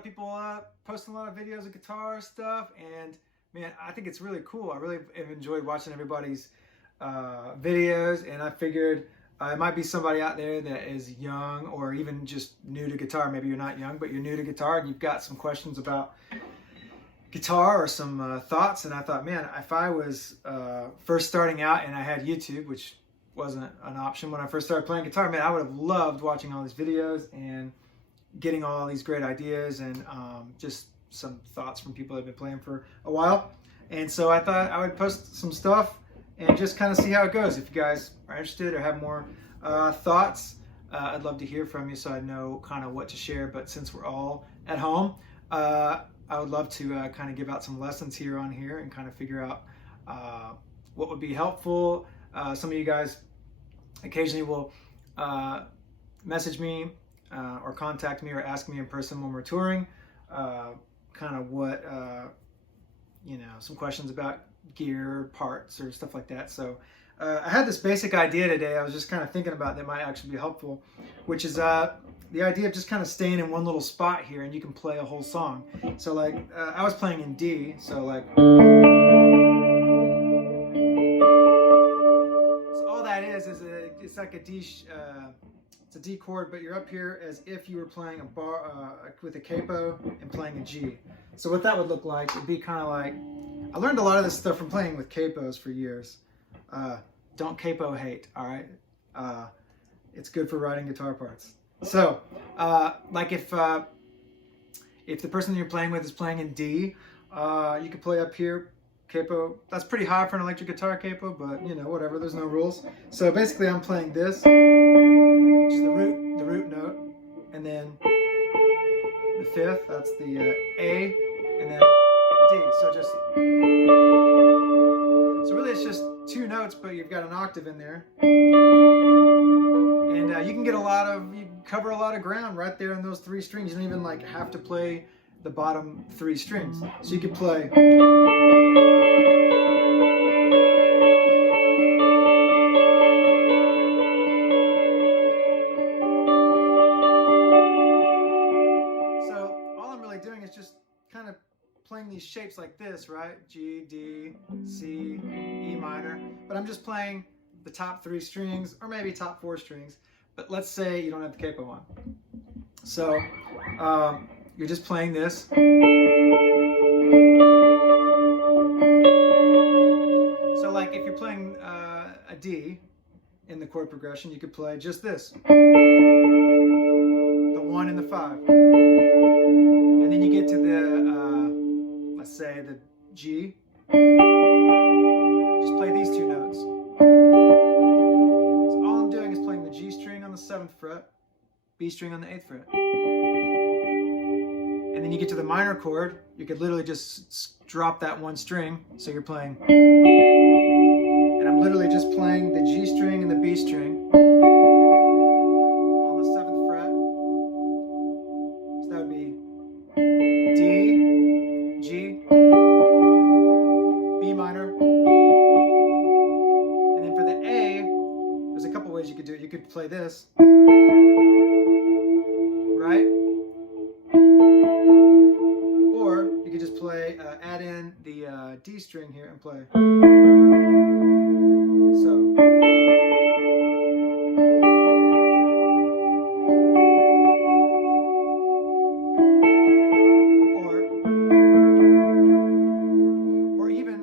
of people posting a lot of videos of guitar stuff, and man, I think it's really cool. I really have enjoyed watching everybody's videos, and I figured it might be somebody out there that is young or even just new to guitar. Maybe you're not young, but you're new to guitar and you've got some questions about guitar or some thoughts. And I thought, man, if I was first starting out and I had YouTube, which wasn't an option when I first started playing guitar, man, I would have loved watching all these videos and getting all these great ideas and just some thoughts from people that have been playing for a while. And so I thought I would post some stuff and just kind of see how it goes. If you guys are interested or have more thoughts, I'd love to hear from you so I know kind of what to share. But since we're all at home, I would love to kind of give out some lessons here and kind of figure out what would be helpful. Some of you guys occasionally will message me or contact me or ask me in person when we're touring, kind of what, some questions about gear, parts, or stuff like that. So I had this basic idea today I was just kind of thinking about that might actually be helpful, which is the idea of just kind of staying in one little spot here and you can play a whole song. So like I was playing in D, so like, so all that is it's like a D, it's a D chord, but you're up here as if you were playing a bar with a capo and playing a G. So what that would look like would be kind of like, I learned a lot of this stuff from playing with capos for years. Don't capo hate, all right? It's good for writing guitar parts. So, like if the person you're playing with is playing in D, you could play up here, capo. That's pretty high for an electric guitar capo, but whatever, there's no rules. So basically I'm playing this, which is the root note, and then the fifth, that's the A, and then the D. So really it's just two notes, but you've got an octave in there. And you can get you cover a lot of ground right there on those three strings. You don't even like have to play the bottom three strings. So you could play. So all I'm really doing is just kind of playing these shapes like this, right? G, D, C, E minor. But I'm just playing the top three strings, or maybe top four strings. But let's say you don't have the capo on. So you're just playing this. So like if you're playing a D in the chord progression, you could play just this. The 1 and the 5. And then you get to the, let's say the G. Just play these two notes. So all I'm doing is playing the G string on the 7th fret, B string on the 8th fret. And then you get to the minor chord, you could literally just drop that one string. So you're playing, and I'm literally just playing the G string and the B string on the 7th fret. So that would be D, G, B minor. And then for the A, there's a couple ways you could do it. You could play this, right? Or you could just play, add in the D string here and play. So. Or even,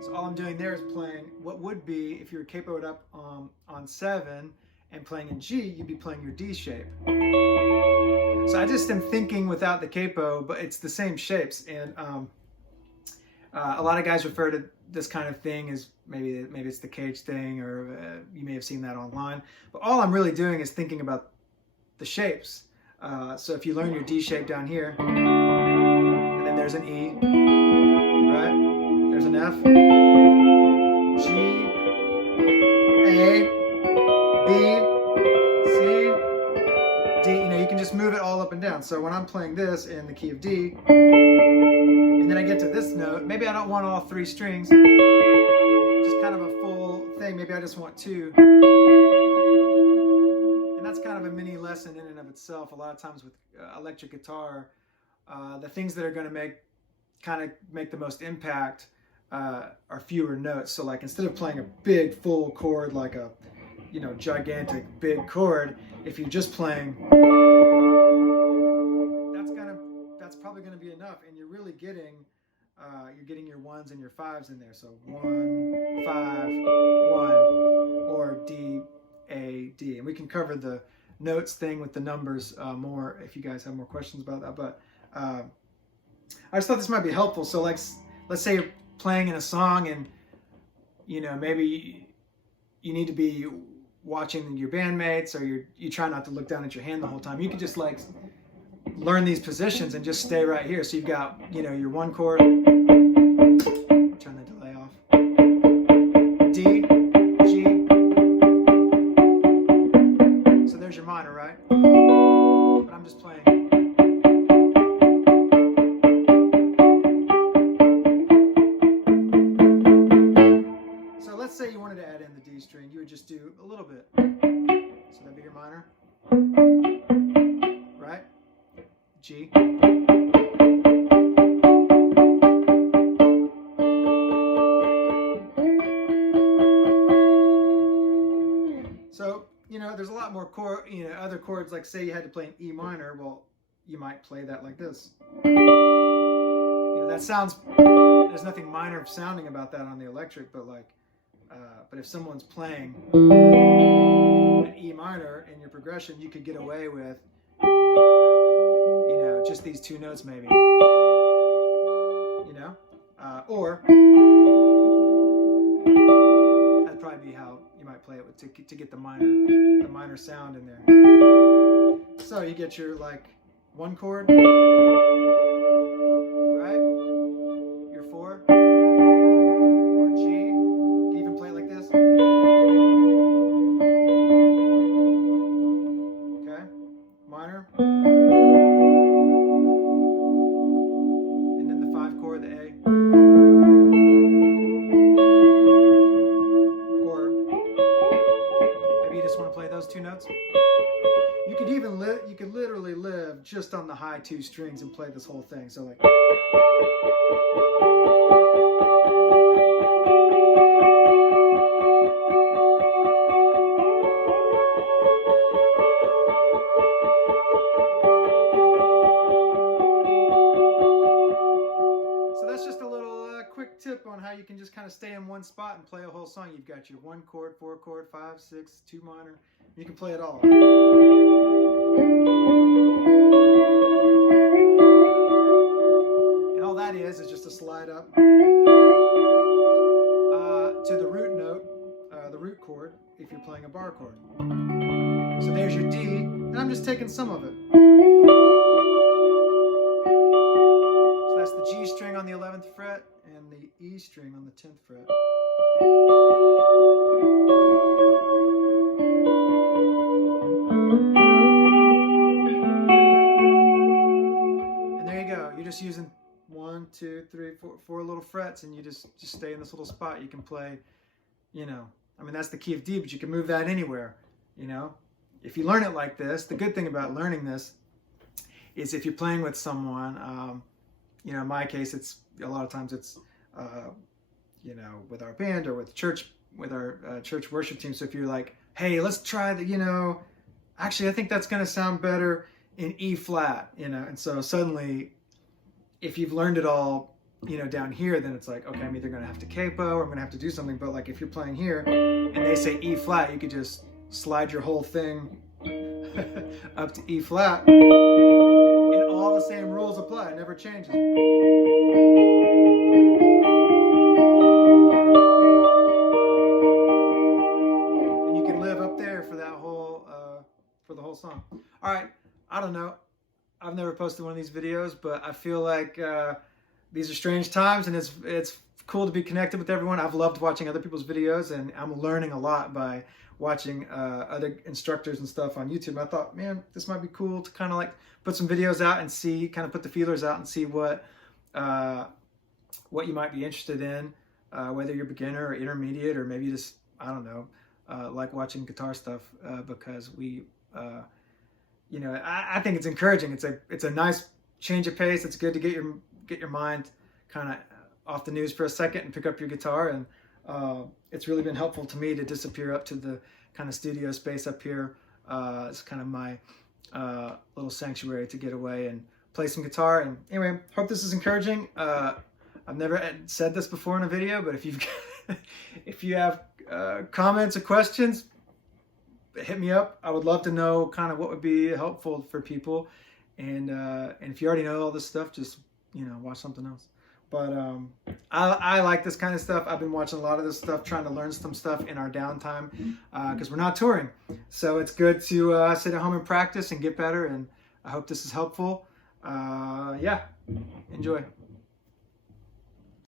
so all I'm doing there is playing what would be, if you were capoed up on 7 and playing in G, you'd be playing your D shape. So I just am thinking without the capo, but it's the same shapes. And a lot of guys refer to this kind of thing as maybe it's the cage thing, or you may have seen that online. But all I'm really doing is thinking about the shapes. So if you learn your D shape down here, and then there's an E, right? There's an F, G, A, B, C, D. You can just move it all up and down. So when I'm playing this in the key of D, and then I get to this note, maybe I don't want all three strings, just kind of a full thing. Maybe I just want two. And that's that's kind of a mini lesson in and of itself. A lot of times with electric guitar, the things that are going to make the most impact are fewer notes. So like instead of playing a big full chord like a gigantic big chord, if you're just playing, that's probably going to be enough, and you're really getting your ones and your fives in there. So 1 5 1, or D A D, and we can cover the notes thing with the numbers more if you guys have more questions about that. But I just thought this might be helpful. So like, let's say you're playing in a song, and maybe you need to be watching your bandmates, or you try not to look down at your hand the whole time. You could just like learn these positions and just stay right here. So you've got your one chord. Turn the delay off. D, G. So there's your minor, right? But I'm just playing. So let's say you wanted to add in the D string. You would just do a little bit. So that'd be your minor. Right? G. So, there's a lot more other chords, like say you had to play an E minor, well, you might play that like this. That sounds, there's nothing minor sounding about that on the electric, but like, but if someone's playing an E minor in your progression, you could get away with, just these two notes maybe, or that'd probably be how you might play it to get the minor sound in there. So you get your like one chord, right? Your 4, or G. You can even play it like this. Okay, minor. Two notes. You could literally live just on the high 2 strings and play this whole thing. So like, so that's just a little quick tip on how you can just kind of stay in one spot and play a whole song. You've got your 1 chord, 4 chord, 5, 6, 2 minor. You can play it all. And all that is just a slide up to the root note, the root chord, if you're playing a bar chord. So there's your D, and I'm just taking some of it. So that's the G string on the 11th fret and the E string on the 10th fret. You're just using 1, 2, 3, 4 little frets, and you just stay in this little spot. You can play, that's the key of D, but you can move that anywhere, If you learn it like this, the good thing about learning this is if you're playing with someone, in my case, it's a lot of times it's, with our band or with our church worship team. So if you're like, hey, let's try the, actually, I think that's going to sound better in E flat, and so suddenly, if you've learned it all, down here, then it's like, okay, I'm either going to have to capo or I'm going to have to do something. But like if you're playing here and they say E flat, you could just slide your whole thing up to E flat, and all the same rules apply. It never changes. And you can live up there for that whole for the whole song. All right, I don't know. I've never posted one of these videos, but I feel like these are strange times, and it's cool to be connected with everyone. I've loved watching other people's videos, and I'm learning a lot by watching other instructors and stuff on YouTube. I thought, man, this might be cool to kind of like put some videos out and see, kind of put the feelers out and see what you might be interested in, whether you're beginner or intermediate, or maybe just, I don't know, like watching guitar stuff, because we you know, I think it's encouraging. It's a nice change of pace. It's good to get your mind kind of off the news for a second and pick up your guitar. And it's really been helpful to me to disappear up to the kind of studio space up here. It's kind of my little sanctuary to get away and play some guitar. And anyway, hope this is encouraging. I've never said this before in a video, but if you have comments or questions, hit me up. I would love to know kind of what would be helpful for people. And if you already know all this stuff, just, you know, watch something else. But I like this kind of stuff. I've been watching a lot of this stuff, trying to learn some stuff in our downtime because we're not touring. So it's good to sit at home and practice and get better. And I hope this is helpful. Yeah, enjoy.